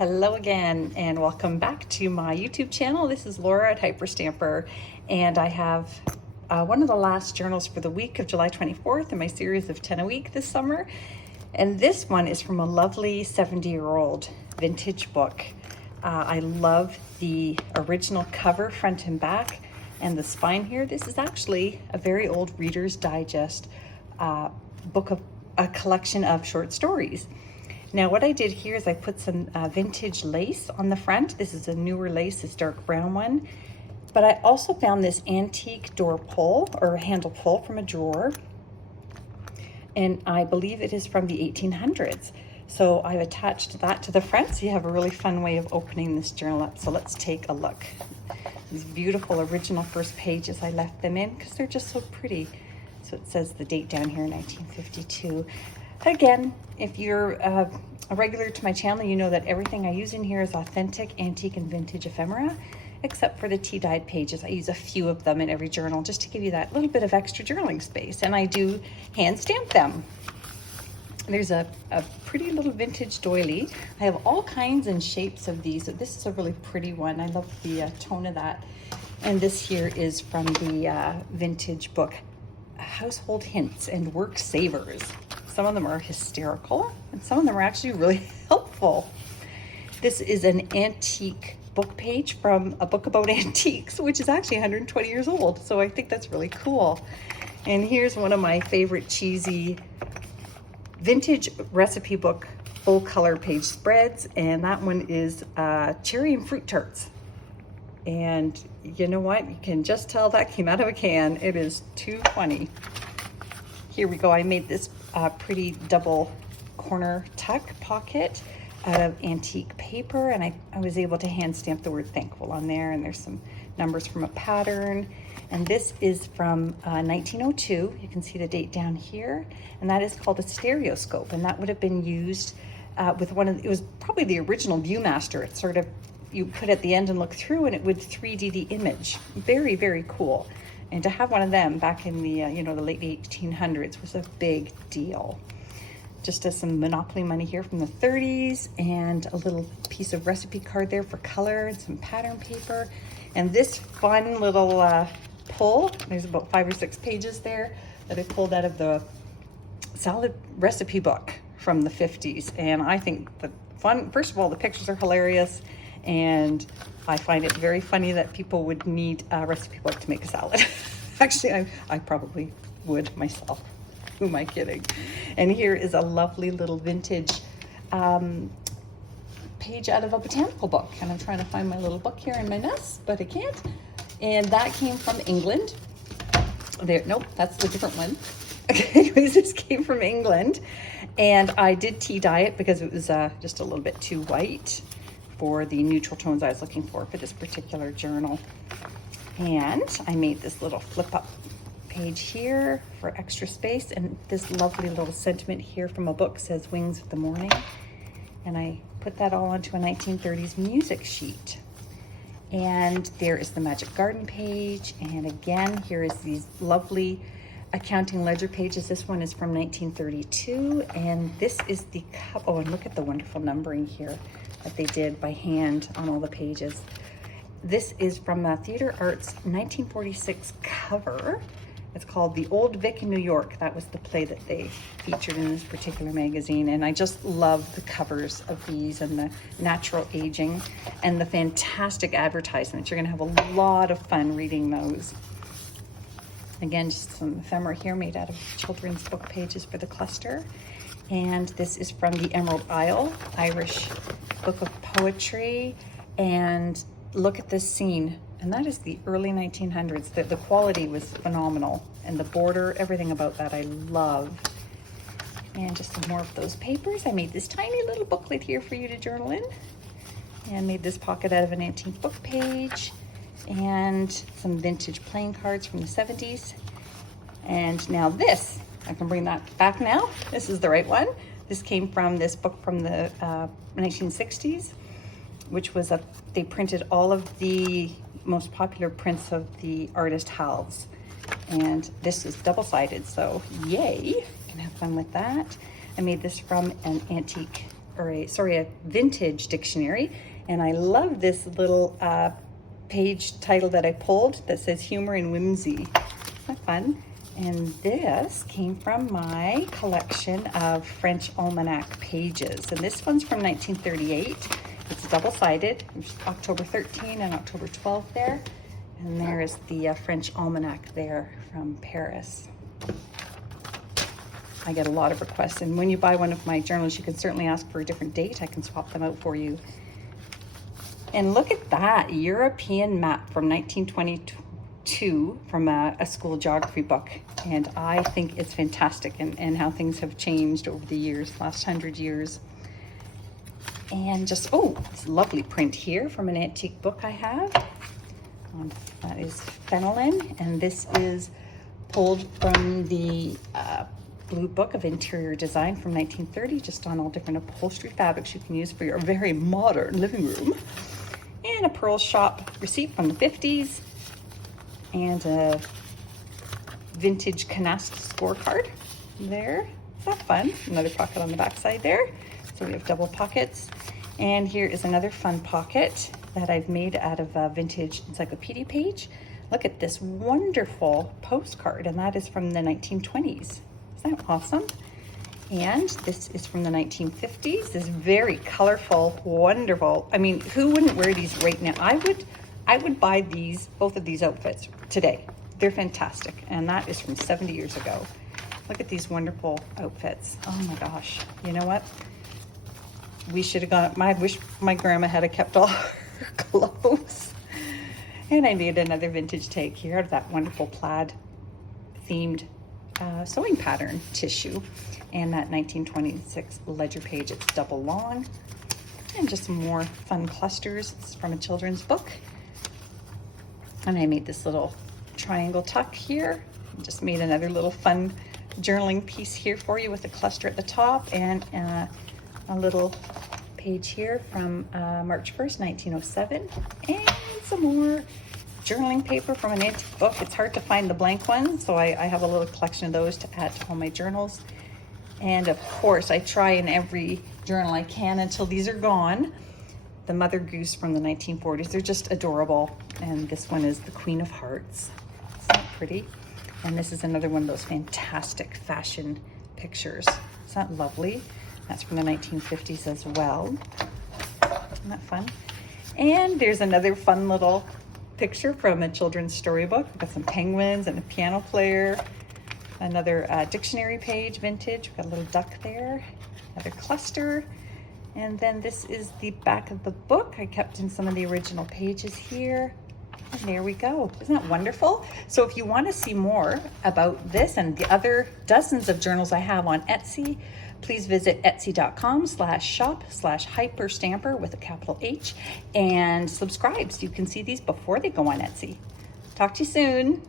Hello again and welcome back to my YouTube channel. This is Laura at Hyperstamper, and I have one of the last journals for the week of July 24th in my series of 10 a week this summer. And this one is from a lovely 70-year-old vintage book. I love the original cover, front and back, and the spine here. This is actually a very old Reader's Digest book of a collection of short stories. Now what I did here is I put some vintage lace on the front. This is a newer lace, this dark brown one. But I also found this antique door pull or handle pull from a drawer. And I believe it is from the 1800s. So I've attached that to the front so you have a really fun way of opening this journal up. So let's take a look. These beautiful original first pages, I left them in because they're just so pretty. So it says the date down here, 1952. Again, if you're a regular to my channel, you know that everything I use in here is authentic, antique, and vintage ephemera, except for the tea-dyed pages. I use a few of them in every journal just to give you that little bit of extra journaling space, and I do hand stamp them. There's a pretty little vintage doily. I have all kinds and shapes of these. This is a really pretty one. I love the tone of that. And this here is from the vintage book, Household Hints and Work Savers. Some of them are hysterical and some of them are actually really helpful. This is an antique book page from a book about antiques, which is actually 120 years old. So I think that's really cool. And here's one of my favorite cheesy vintage recipe book full color page spreads. And that one is cherry and fruit tarts. And you know what? You can just tell that came out of a can. It is too funny. Here we go. I made this pretty double corner tuck pocket out of antique paper, and I was able to hand stamp the word thankful on there, and there's some numbers from a pattern. And this is from 1902. You can see the date down here, and that is called a stereoscope, and that would have been used with it was probably the original Viewmaster. It's sort of, you put at the end and look through and it would 3D the image. Very, very cool. And to have one of them back in the, the late 1800s was a big deal. Just as some Monopoly money here from the 30s and a little piece of recipe card there for color and some pattern paper. And this fun little pull, there's about 5 or 6 pages there that I pulled out of the salad recipe book from the 50s. And I think the fun, first of all, the pictures are hilarious. And I find it very funny that people would need a recipe book to make a salad. Actually, I probably would myself. Who am I kidding? And here is a lovely little vintage page out of a botanical book. And I'm trying to find my little book here in my mess, but I can't. And that came from England. There, nope, that's a different one. Okay, anyways, this came from England. And I did tea dye it because it was just a little bit too white for the neutral tones I was looking for this particular journal. And I made this little flip up page here for extra space, and this lovely little sentiment here from a book says Wings of the Morning, and I put that all onto a 1930s music sheet. And there is the Magic Garden page, and again here is these lovely accounting ledger pages. This one is from 1932, and this is the oh, and look at the wonderful numbering here that they did by hand on all the pages. This is from Theater Arts 1946 cover. It's called The Old Vic in New York. That was the play that they featured in this particular magazine. And I just love the covers of these and the natural aging and the fantastic advertisements. You're gonna have a lot of fun reading those. Again, just some ephemera here made out of children's book pages for the cluster. And this is from the Emerald Isle, Irish book of poetry. And look at this scene. And that is the early 1900s. The quality was phenomenal. And the border, everything about that I love. And just some more of those papers. I made this tiny little booklet here for you to journal in. And made this pocket out of an antique book page. And some vintage playing cards from the 70s. And now this, I can bring that back now. This is the right one. This came from this book from the 1960s, which was they printed all of the most popular prints of the artist Hals. And this is double-sided, so yay, you can have fun with that. I made this from an antique a vintage dictionary. And I love this little page title that I pulled that says humor and whimsy. Isn't that fun? And this came from my collection of French almanac pages. And this one's from 1938. It's double-sided. There's October 13 and October 12 there. And there is the French almanac there from Paris. I get a lot of requests. And when you buy one of my journals, you can certainly ask for a different date. I can swap them out for you. And look at that European map from 1922 from a school geography book. And I think it's fantastic, and how things have changed over the years, last 100 years. And just, oh, this lovely print here from an antique book I have. That is phenolin, and this is pulled from the Blue Book of Interior Design from 1930, just on all different upholstery fabrics you can use for your very modern living room. And a Pearl Shop receipt from the 50s, and a vintage canasta scorecard there. Is that fun? Another pocket on the back side there. So we have double pockets. And here is another fun pocket that I've made out of a vintage encyclopedia page. Look at this wonderful postcard, and that is from the 1920s. Isn't that awesome? And this is from the 1950s. This very colorful, wonderful. I mean, who wouldn't wear these right now? I would buy these, both of these outfits today. They're fantastic. And that is from 70 years ago. Look at these wonderful outfits. Oh my gosh. You know what? We should have gone, I wish my grandma had kept all her clothes. And I made another vintage take here out of that wonderful plaid themed sewing pattern tissue, and that 1926 ledger page. It's double long. And just some more fun clusters. It's from a children's book. And I made this little triangle tuck here. Just made another little fun journaling piece here for you with a cluster at the top, and a little page here from March 1st, 1907. And some more journaling paper from an antique book. It's hard to find the blank ones, so I have a little collection of those to add to all my journals. And of course, I try in every journal I can until these are gone. The Mother Goose from the 1940s. They're just adorable. And this one is the Queen of Hearts. Isn't that pretty? And this is another one of those fantastic fashion pictures. Isn't that lovely? That's from the 1950s as well. Isn't that fun? And there's another fun little picture from a children's storybook. We've got some penguins and a piano player. Another dictionary page, vintage. We've got a little duck there. Another cluster. And then this is the back of the book. I kept in some of the original pages here. And there we go. Isn't that wonderful? So if you want to see more about this and the other dozens of journals I have on Etsy, please visit etsy.com/shop/hyperstamper with a capital H, and subscribe so you can see these before they go on Etsy. Talk to you soon.